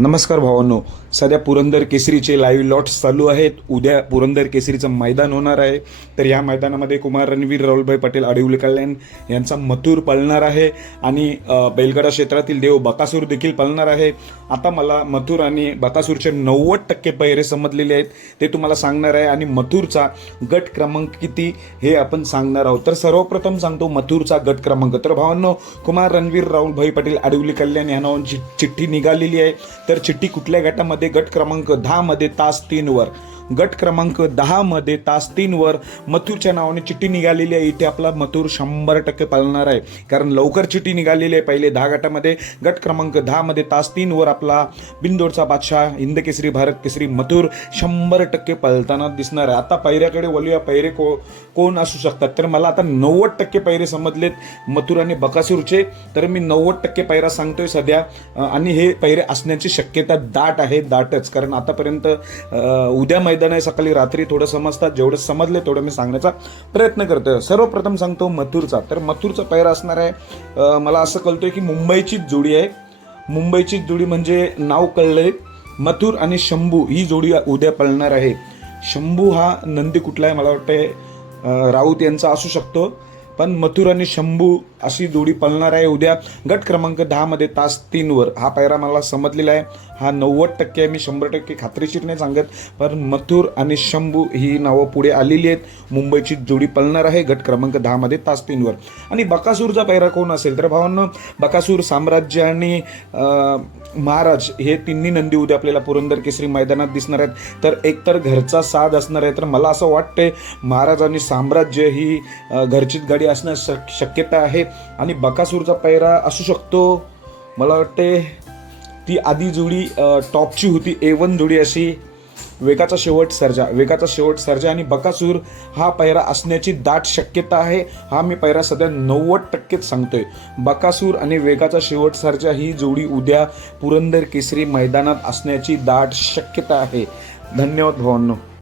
नमस्कार भावांनो, सध्या पुरंदर केसरीचे लाईव्ह लॉट्स चालू आहेत. उद्या पुरंदर केसरीचं मैदान होणार आहे. तर या मैदानामध्ये कुमार रणवीर राहुलभाई पटेल आडिवली कल्याण यांचा मथुर पळणार आहे आणि बैलगाडा क्षेत्रातील देव बकासूर देखील पळणार आहे. आता मला मथुर आणि बकासूरचे 90% पैरे समजलेले आहेत, ते तुम्हाला सांगणार आहे आणि मथुरचा गट क्रमांक किती हे आपण सांगणार आहोत. तर सर्वप्रथम सांगतो मथुरचा गट क्रमांक. तर भावांनो, कुमार रणवीर राहुलभाई पटेल आडिवली कल्याण या नावाची चिठ्ठी निघालेली आहे. तर चिठ्ठी कुठल्या गटामध्ये? गट क्रमांक 10 मध्ये तास 3 वर. गट क्रमांक 10 मध्ये तास 3 वर मथुरच्या नावाने चिठ्ठी निघालेली आहे. इथे आपला मथुर 100% पाळणार आहे, कारण लवकर चिठ्ठी निघालेली आहे. पहिले 10 गटामध्ये गट क्रमांक 10 मध्ये तास 3 वर आपला बिंदोडचा बादशाह हिंद केसरी भारत केसरी मथुर 100% पळताना दिसणार आहे. आता पैऱ्याकडे वळूया. पैरे कोण असू शकतात? तर मला आता 90% पैरे समजलेत मथुर आणि बकासूरचे. तर मी 90% पैरा सांगतोय सध्या, आणि हे पैरे असण्याची शक्यता दाट आहे, दाटच. कारण आतापर्यंत उद्या मैदान आहे, सकाळी रात्री थोडं समजतात. जेवढं समजले तेवढं मी सांगण्याचा प्रयत्न करतोय. सर्वप्रथम सांगतो मथुरचा. तर मथुरचा पैरा असणार आहे, मला असं कळतोय की मुंबईचीच जोडी आहे. मुंबईचीच जोडी म्हणजे नाव कळलंय. मथुर आणि शंभू ही जोडी उद्या पळणार आहे. शंभू हा नंदी कुठला आहे? मला वाटतंय राऊत यांचा असू शकतो, पण मथुर आणि शंभू अशी जोडी पळणार आहे उद्या गट क्रमांक 10 मध्ये तास 3 वर. हा पैरा मला समजलेला आहे. हा 90% आहे, मी 100% खात्रीशीर नाही सांगत, पण मथुर आणि शंभू ही नावं पुढे आलेली आहेत. मुंबईची जोडी पळणार आहे गट क्रमांक 10 मध्ये तास 3 वर. आणि बकासूरचा पैरा कोण असेल? तर भावांनो, बकासूर, साम्राज्य आणि महाराज हे तिन्ही नंदी उद्या आपल्याला पुरंदर केसरी मैदानात दिसणार आहेत. तर एकतर घरचा साज असणार आहे. तर मला असं वाटतंय महाराज आणि साम्राज्य ही घरचीच गाडी असण्यास शक्यता आहे. आणि बकासूरचा पैरा असू शकतो, मला वाटते ती आधी जोडी टॉपची होती, A1 जोडी अशी, वेगाचा शेवट सर्जा आणि बकासूर हा पैरा असण्याची दाट शक्यता आहे. हा मी पैरा सध्या 90% सांगतोय. बकासूर आणि वेगाचा शेवट सर्जा ही जोडी उद्या पुरंदर केसरी मैदानात असण्याची दाट शक्यता आहे. धन्यवाद भावांनो.